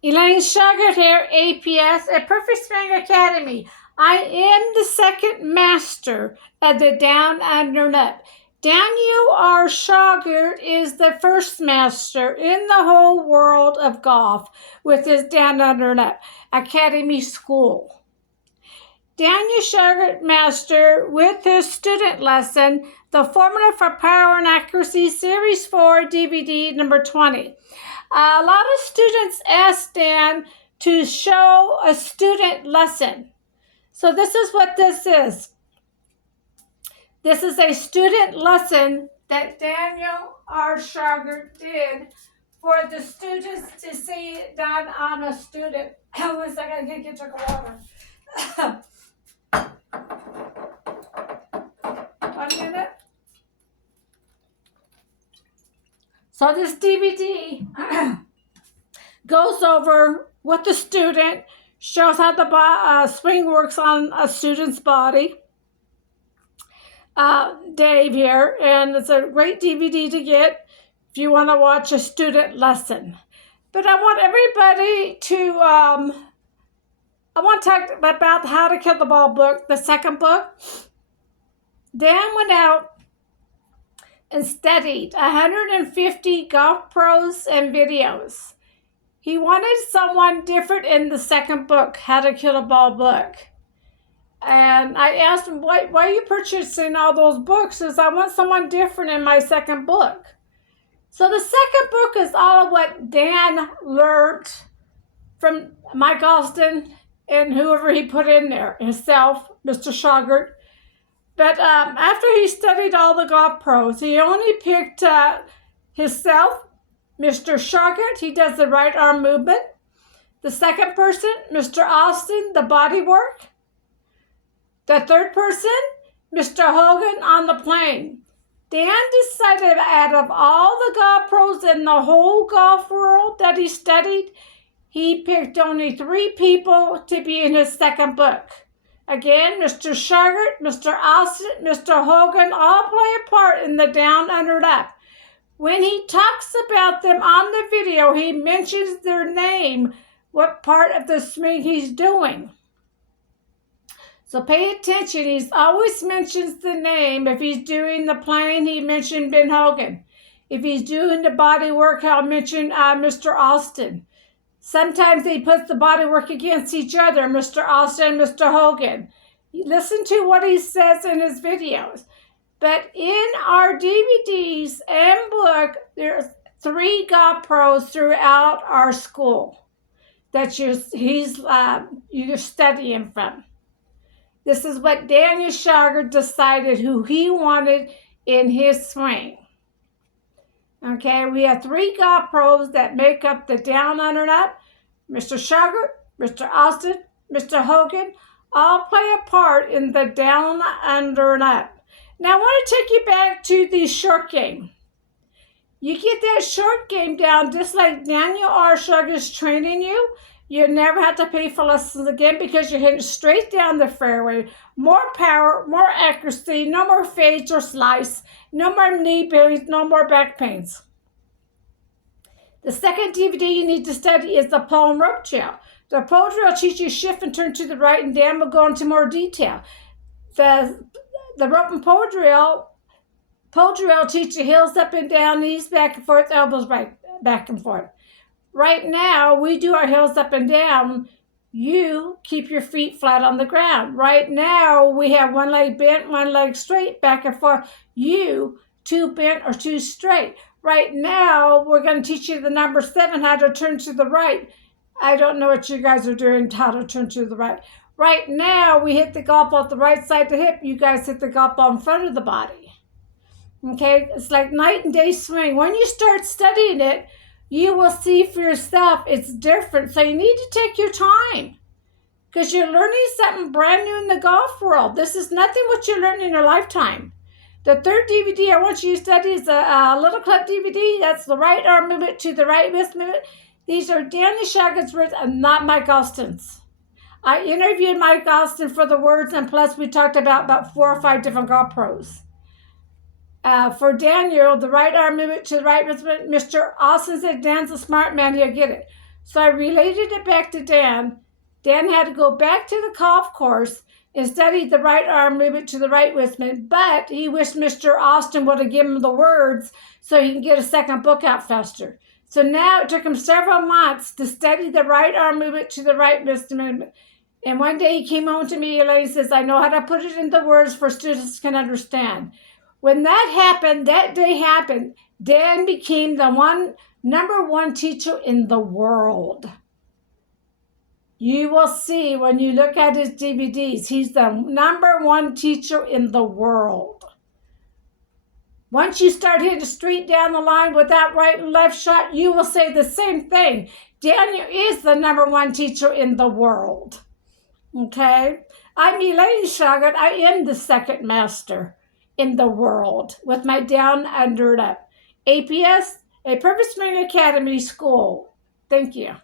Elaine Shauger here, APS, a Perfect Swing Academy. I am the second master of the Down Under Up. Daniel R. Shauger is the first master in the whole world of golf with his Down Under Up Academy School. Daniel Shauger master with his student lesson, The Formula for Power and Accuracy, Series 4, DVD number 20. A lot of students ask Dan to show a student lesson. So this is what this is. This is a student lesson that Daniel R. Shauger did for the students to see done on a student. One second, I get your water. 1 minute. So this DVD goes over with the student, shows how the swing works on a student's body. Dave here, and it's a great DVD to get if you want to watch a student lesson. But I want everybody to, I want to talk about the How to Kill the Ball book, the second book. Dan went out and studied 150 golf pros and videos. He wanted someone different in the second book, How to Kill a Ball book. And I asked him, why are you purchasing all those books? He says, I want someone different in my second book. So the second book is all of what Dan learned from Mike Austin and whoever he put in there, himself, Mr. Shauger. But after he studied all the golf pros, he only picked himself, Mr. Shauger. He does the right arm movement. The second person, Mr. Austin, the body work. The third person, Mr. Hogan on the plane. Dan decided out of all the golf pros in the whole golf world that he studied, he picked only 3 people to be in his second book. Again, Mr. Shauger, Mr. Austin, Mr. Hogan all play a part in the Down Under Up. When he talks about them on the video, he mentions their name, what part of the swing he's doing. So pay attention. He always mentions the name. If he's doing the plane, he mentioned Ben Hogan. If he's doing the body work, he'll mention Mr. Austin. Sometimes he puts the body work against each other, Mr. Austin and Mr. Hogan. Listen to what he says in his videos. But in our DVDs and book, there's 3 golf pros throughout our school that you're studying from. This is what Daniel Shauger decided who he wanted in his swing. Okay, we have 3 golf pros that make up the Down Under Up. Mr. Shauger, Mr. Austin, Mr. Hogan, all play a part in the Down Under Up. Now I want to take you back to the short game. You get that short game down just like Daniel R. Shauger is training you. You never have to pay for lessons again because you're hitting straight down the fairway. More power, more accuracy, no more fades or slice, no more knee pains, no more back pains. The second DVD you need to study is the pole and rope drill. The pole drill teaches you shift and turn to the right, and Dan will go into more detail. The rope and pole drill teaches you heels up and down, knees back and forth, elbows right back and forth. Right now, we do our heels up and down. You keep your feet flat on the ground. Right now, we have one leg bent, one leg straight, back and forth. You, 2 bent or 2 straight. Right now, we're going to teach you the number 7, how to turn to the right. I don't know what you guys are doing, how to turn to the right. Right now, we hit the golf ball at the right side of the hip. You guys hit the golf ball in front of the body. Okay, it's like night and day swing. When you start studying it, you will see for yourself it's different. So you need to take your time because you're learning something brand new in the golf world. This is nothing what you learn in your lifetime. The third DVD I want you to study is a little clip DVD. That's the right arm movement to the right wrist movement. These are Daniel Shauger's words and not Mike Austin's. I interviewed Mike Austin for the words, and plus we talked about 4 or 5 different golf pros. For Daniel, the right arm movement to the right wrist movement. Mr. Austin said Dan's a smart man, he'll get it. So I related it back to Dan. Dan had to go back to the golf course and study the right arm movement to the right wristment, but he wished Mr. Austin would have given him the words so he can get a second book out faster. So now it took him several months to study the right arm movement to the right wristment. And one day he came home to me, Elaine says, I know how to put it into words for students can understand. When that happened, that day happened, Dan became the number one teacher in the world. You will see when you look at his DVDs, he's the number one teacher in the world. Once you start hitting straight down the line with that right and left shot, you will say the same thing. Daniel is the number one teacher in the world. Okay? I'm Elaine Shauger. I am the second master in the world with my down under up. APS, a Purpose Marine Academy school. Thank you.